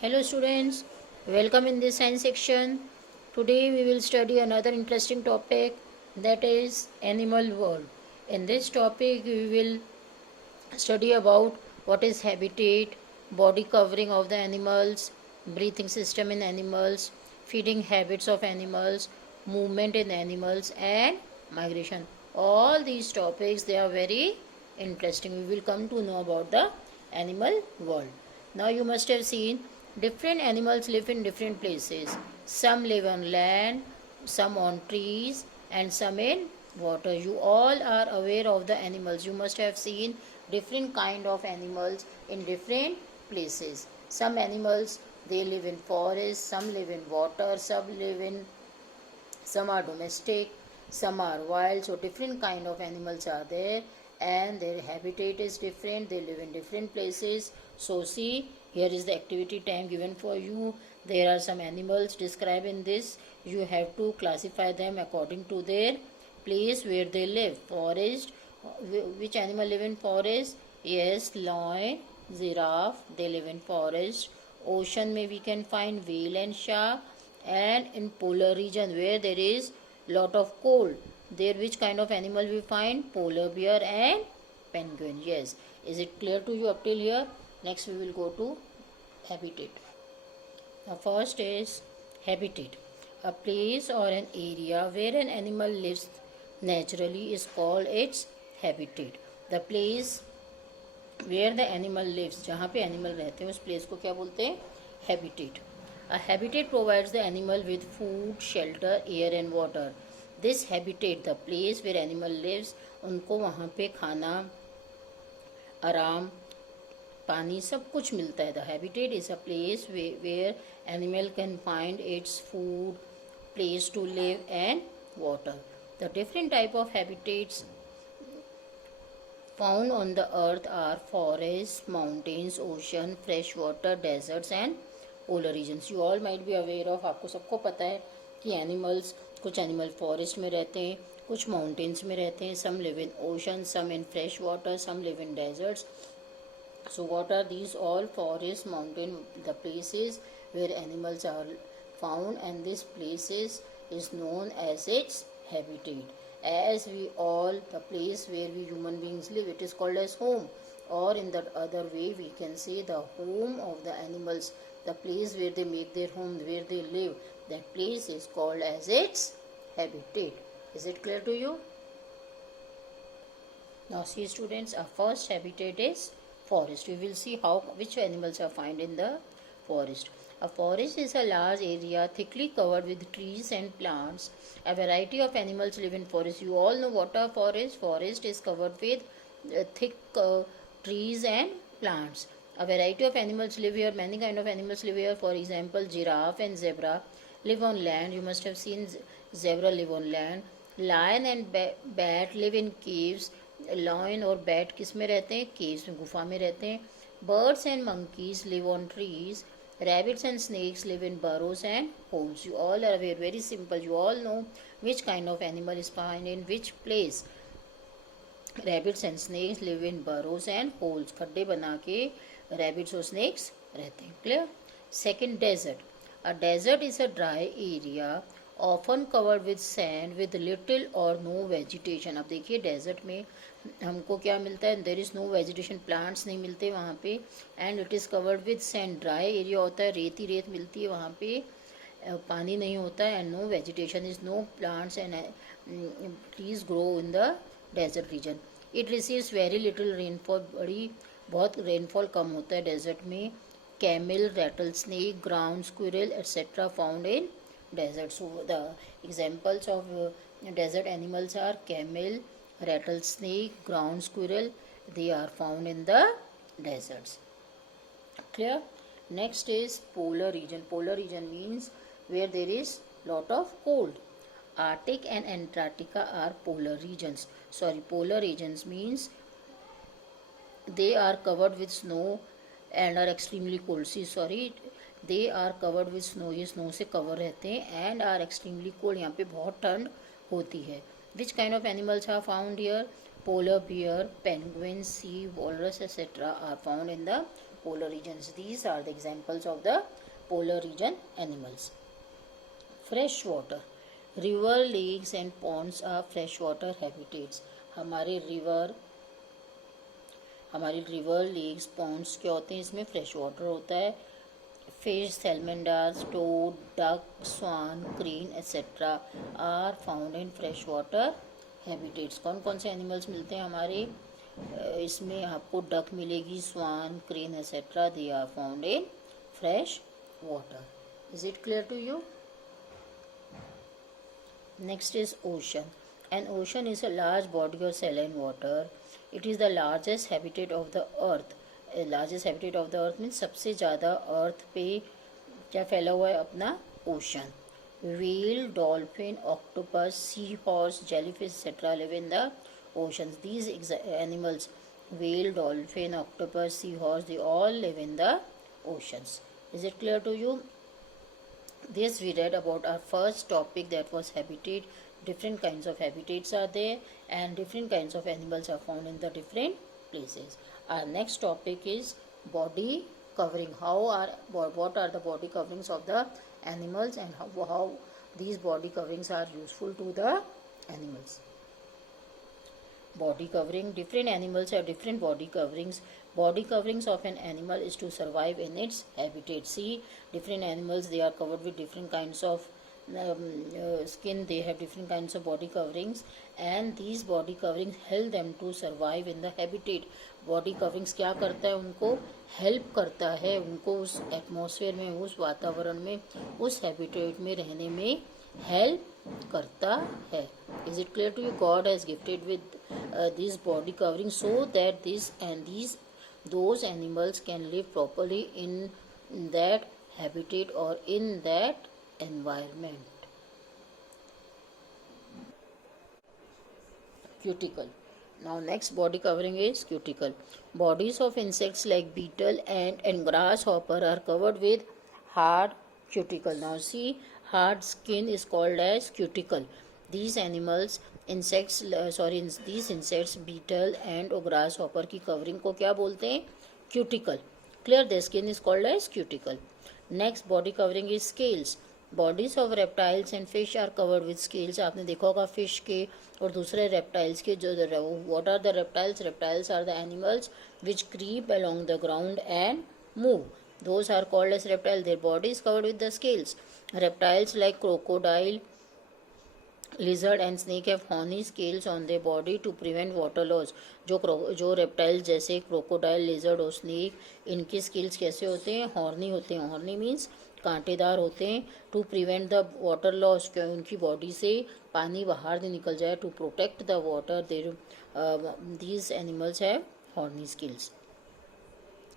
Hello students, welcome in this science section. Today we will study another interesting topic, that is animal world. In this topic we will study about what is habitat, body covering of the animals, breathing system in animals, feeding habits of animals, movement in animals and migration. All these topics, they are very interesting. We will come to know about the animal world. Now you must have seen different animals live in different places. Some live on land, some on trees and some in water. You all are aware of the animals. You must have seen different kind of animals in different places. Some animals, they live in forests, some live in water, some are domestic, some are wild. So different kind of animals are there and their habitat is different. They live in different places. So see, here is the activity time given for you. There are some animals described in this. You have to classify them according to their place where they live. Forest, which animal live in forest? Yes, lion, giraffe, they live in forest. Ocean may we can find whale and shark, and in polar region where there is lot of cold, there which kind of animal we find? Polar bear and penguin. Yes, is it clear to you up till here? Next we will go to habitat. Now first is habitat. A place or an area where an animal lives naturally is called its habitat. The place where the animal lives, जहाँ पे animal रहते हैं उस place को क्या बोलते हैं? Habitat. A habitat provides the animal with food, shelter, air and water. This habitat, the place where animal lives, उनको वहाँ पे खाना, आराम, पानी सब कुछ मिलता है. The habitat is a place where animal can find its food, place to live and water. The different type of habitats found on the earth are forests, mountains, ocean, fresh water, deserts and polar regions. You all might be aware of, आपको सबको पता है कि animals, कुछ animal forest में रहते हैं, कुछ माउंटेन्स में रहते हैं, some live in ocean, some in fresh water, some live in deserts. So what are these all? Forest, mountain, the places where animals are found, and this places is known as its habitat. As we all, the place where we human beings live, it is called as home, or in that other way we can say the home of the animals, the place where they make their home, where they live, that place is called as its habitat. Is it clear to you? Now see students, our first habitat is forest. We will see how which animals are found in the forest. A forest is a large area thickly covered with trees and plants. A variety of animals live in forest. You all know what are forest. Forest is covered with thick trees and plants. A variety of animals live here. Many kind of animals live here. For example, giraffe and zebra live on land. You must have seen zebra live on land. Lion and bat live in caves. Lion और bat किस में रहते हैं? Caves में, गुफा में रहते हैं. Birds and monkeys live on trees. Rabbits and snakes live in burrows and holes. You all are aware, very simple. You all know which kind of animal is found in which place. Rabbits and snakes live in burrows and holes. खड्डे बना के rabbits और snakes रहते हैं. Clear? Second, desert. A desert is a dry area often covered with sand with little or no vegetation. अब देखिए desert में हमको क्या मिलता है? There is no vegetation, plants नहीं मिलते वहाँ पे, and it is covered with sand. Dry area होता है, रेत ही रेत मिलती है वहाँ पे, पानी नहीं होता है, and no vegetation is no plants and trees grow in the desert region. It receives very little rainfall. बहुत रेनफॉल कम होता है डेजर्ट में. Camel, rattlesnake, ground squirrel etcetera found in desert. So the examples of desert animals are camel, rattlesnake, ground squirrel. They are found in the deserts. Clear? Next is polar region. Polar region means where there is lot of cold. Arctic and Antarctica are polar regions. Sorry, polar regions means they are covered with snow and are extremely cold. See, sorry, they are covered with snow. ये snow से cover रहते हैं and are extremely cold. यहाँ पे बहुत ठंड होती है. Which kind of animals are found here? Polar bear, penguin, sea walrus etcetera are found in the polar regions. These are the examples of the polar region animals. Fresh water. River, lakes and ponds are freshwater habitats. हमारे river lakes ponds क्या होते हैं, इसमें fresh water होता है. Fish, salamanders, toad, duck, swan, crane etcetera are found in fresh water habitats. कौन कौन से एनिमल्स मिलते हैं हमारे इसमें? आपको डक मिलेगी, swan, crane etcetera, they are found in fresh water. Is it clear to you? Next is ocean. An ocean is a large body of saline water. It is the largest habitat of the earth. Largest habitat of the earth means सबसे ज़्यादा अर्थ पे क्या फैला हुआ है अपना ocean. Whale, dolphin, octopus, seahorse, jellyfish etc. live in the oceans. These animals, whale, dolphin, octopus, seahorse, they all live in the oceans. Is it clear to you? This we read about our first topic, that was habitat. Different kinds of habitats are there and different kinds of animals are found in the different places. Our next topic is body covering. What are the body coverings of the animals and how these body coverings are useful to the animals. Body covering. Different animals have different body coverings. Body coverings of an animal is to survive in its habitat. See, different animals, they are covered with different kinds of skin. They have different kinds of body coverings and these body coverings help them to survive in the habitat. Body coverings क्या करता है? उनको help करता है, उनको उस atmosphere में, उस वातावरण में, उस हैबिटेट में रहने में हेल्प करता है. Is it clear to you? God has gifted with this body covering so that those animals can live properly in that habitat or in that environment. Cuticle. Now next body covering is cuticle. Bodies of insects like beetle, ant and grasshopper are covered with hard cuticle. Now see, hard skin is called as cuticle. These animals, these insects, beetle, ant और grasshopper की covering को क्या बोलते हैं? Cuticle. Clear? Their skin is called as cuticle. Next body covering is scales. Bodies of reptiles and fish are covered with scales. आपने देखा होगा fish के और दूसरे reptiles के जो what are the reptiles? Reptiles are the animals which creep along the ground and move. Those are called as reptiles. Their body is covered with the scales. Reptiles like crocodile, lizard and snake have horny scales on their body to prevent water loss. जो reptiles जैसे crocodile, lizard और snake, इनके scales कैसे होते हैं? horny होते हैं. horny means कांटेदार होते हैं. To prevent the water loss, क्या उनकी बॉडी से पानी बाहर नहीं निकल जाए. To protect the water, these animals have horny skills.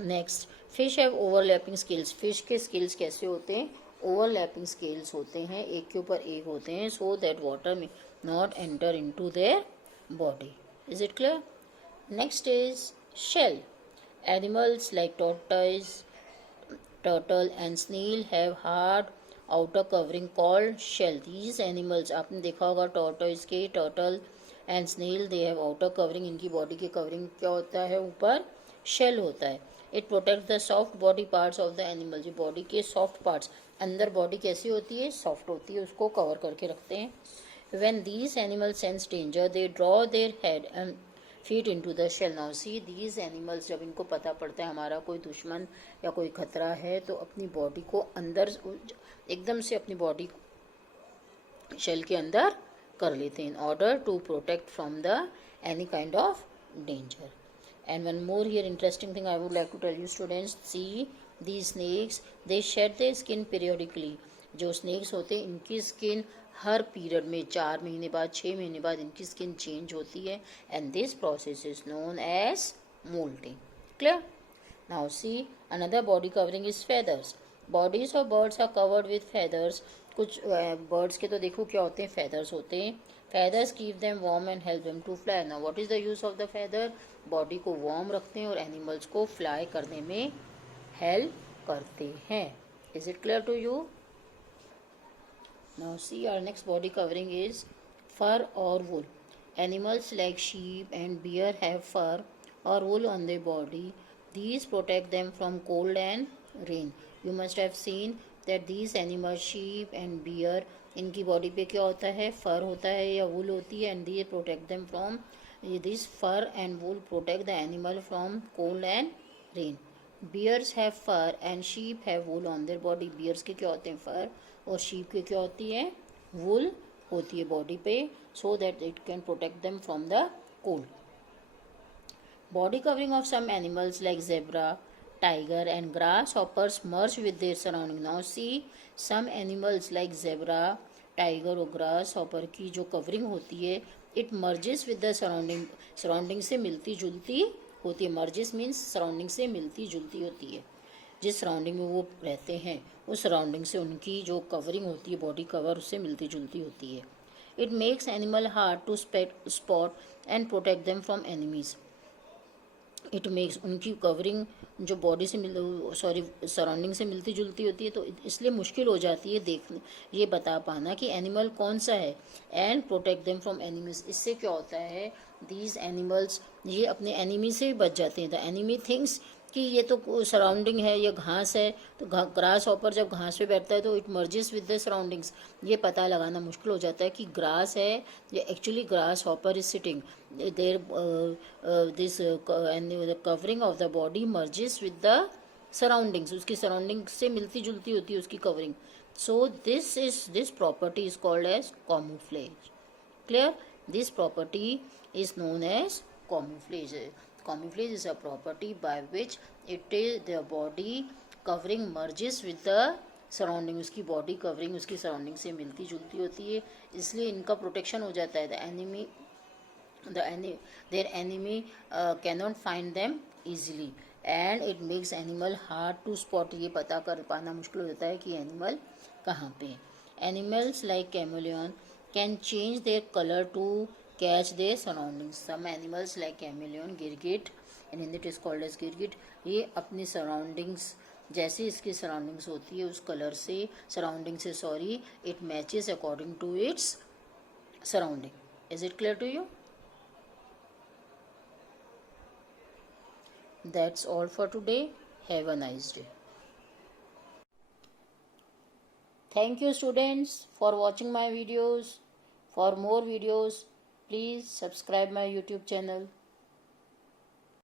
Next, fish have overlapping skills. Fish के स्किल्स कैसे होते हैं? ओवरलैपिंग स्किल्स होते हैं, एक के ऊपर एक होते हैं, सो दैट वाटर में not enter into their body. Is it clear? Next is shell. Animals like tortoise, turtle and snail have hard outer covering called shell. These animals, आपने देखा होगा tortoise के, turtle and snail, they have outer covering. इनकी body की covering क्या होता है? ऊपर shell होता है. It protects the soft body parts of the animal. जो बॉडी के soft parts, अंदर बॉडी कैसी होती है? soft होती है, उसको कवर करके रखते हैं. When these animals sense danger, they draw their head and feet into the shell. Now see, these animals, जब इनको पता पड़ता है हमारा कोई दुश्मन या कोई खतरा है, तो अपनी बॉडी को अंदर एकदम से अपनी बॉडी शेल के अंदर कर लेते हैं in order to protect from the any kind of danger. And one more here interesting thing I would like to tell you students. See, the snakes, they shed their skin periodically. जो snakes होते हैं, इनकी skin हर period में 4 महीने बाद, 6 महीने बाद इनकी स्किन चेंज होती है. And this process is known as moulting. Clear? Now see, another body covering is feathers. Bodies of birds are covered with feathers. कुछ बर्ड्स के तो देखो क्या होते हैं? फेदर्स होते हैं. Feathers keep them warm and help them to fly. Now what is the use of the feather? Body को वार्म रखते हैं और एनिमल्स को फ्लाई करने में हेल्प करते हैं. Is it clear to you? Now see, our next body covering is fur or wool. Animals like sheep and bear have fur or wool on their body These protect them from cold and rain. You must have seen that these animals, sheep and bear, इनकी body पे क्या होता है, फर होता है या wool होती है, and they protect them from, this fur and wool protect the animal from cold and rain. Bears have fur and sheep have wool on their body. Bears के क्या होते हैं, फर, और शीप के क्या होती है, वूल होती है बॉडी पे, so that it can protect them from the cold. Body covering of some animals like zebra, tiger and grasshoppers merge with their surrounding. Now see, some animals like zebra, tiger और grasshopper की जो covering होती है, it merges with the surrounding. Surrounding से मिलती जुलती होती है. Merges means surrounding से मिलती जुलती होती है. जिस सराउंडिंग में वो रहते हैं उस सराउंडिंग से उनकी जो कवरिंग होती है, बॉडी कवर, उससे मिलती जुलती होती है. It makes animal hard to spot and protect them from enemies. It makes, उनकी कवरिंग जो बॉडी से सराउंडिंग से मिलती जुलती होती है, तो इसलिए मुश्किल हो जाती है देखने, ये बता पाना कि एनिमल कौन सा है. And protect them from enemies. इससे क्या होता है, दीज एनिमल्स, ये अपने एनिमी से भी बच जाते हैं. द एनिमी थिंक्स कि ये तो सराउंडिंग है, ये घास है, तो ग्रास हॉपर जब घास पे बैठता है तो it merges with the surroundings. ये पता लगाना मुश्किल हो जाता है कि ग्रास है या actually grasshopper is sitting there. This covering of the body merges with the surroundings. उसकी सराउंडिंग से मिलती जुलती होती है उसकी covering. So this property is called as camouflage. Clear? This property is known as camouflage. Camouflage is a property by which it is the body covering merges with the surrounding. उसकी body covering उसकी surrounding से मिलती जुलती होती है, इसलिए इनका protection हो जाता है. Their enemy cannot find them easily and it makes animal hard to spot. ये पता कर पाना मुश्किल हो जाता है कि animal कहाँ पे है. Animals like chameleon can change their color to catch their surroundings. Some animals like chameleon, गिरगिट, and in it is called as गिरगिट, ये अपनी surroundings, जैसे इसकी surroundings होती है उस कलर से, surrounding से sorry, it matches according to its surrounding. Is it clear to you? That's all for today. Have a nice day. Thank you students for watching my videos. For more videos, please subscribe my YouTube channel.